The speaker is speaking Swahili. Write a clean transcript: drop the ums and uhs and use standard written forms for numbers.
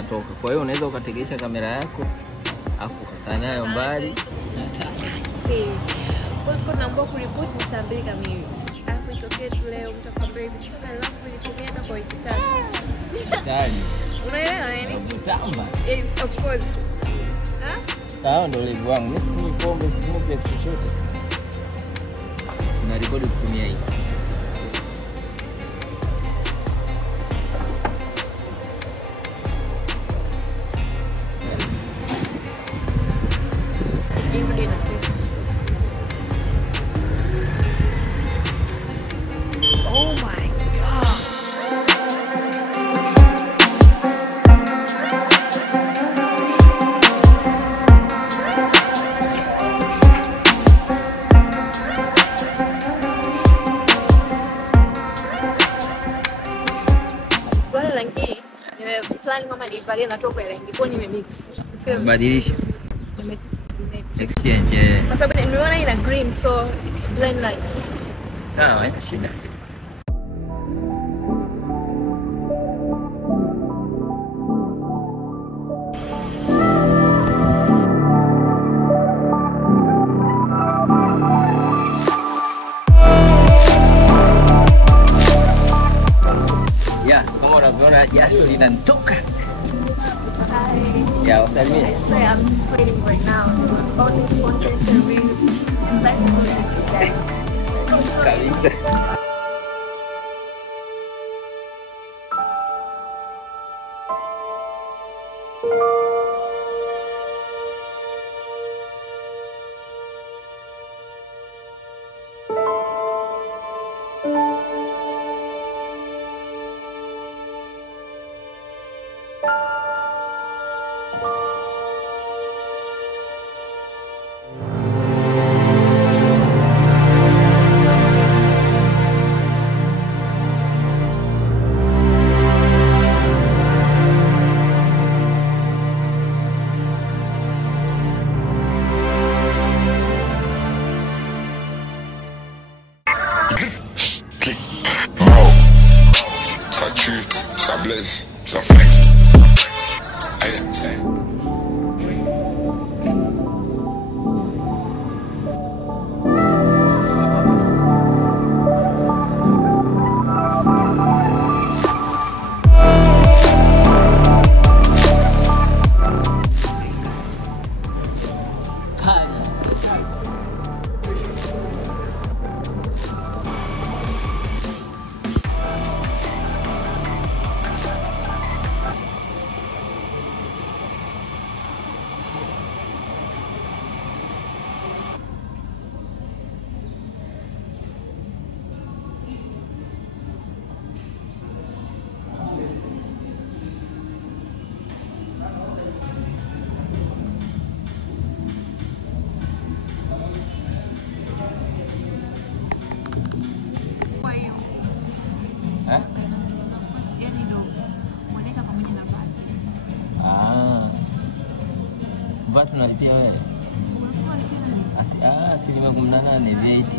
inatoka. Kwa hiyo unaweza ukategesha kamera yako afu ukakaa nayo mbali. Kwa hiyo tunaomba kuripoti ni saa 2 kamili. Alafu itokee tu leo mtu akwambia hivi chupa langu nilitumia hata kwa wiki 3. Hatari. Unaelewa nini? Kutamba. Yes, of course. Sawa, ndio level wangu. Mimi si pombe, si kitu chochote. Na rekodi kutumia hii. Oh my god. Swali rangi nimeplan kama nivalie na toko ya rangi kwa nimemix. Badilisha. Exchange. Kwa sababu nimeona ina green so it's blend nice. Sawa, haina shida. Ya, kama unavyoona jasho linanitoka. Ya, usalimie. So I'm just waiting right now. About this content to read and that's what Kabisa. Ça tue, ça blesse, ça fait. Aïe, aïe. VAT unalipia wewe? Asilimia 18 VAT.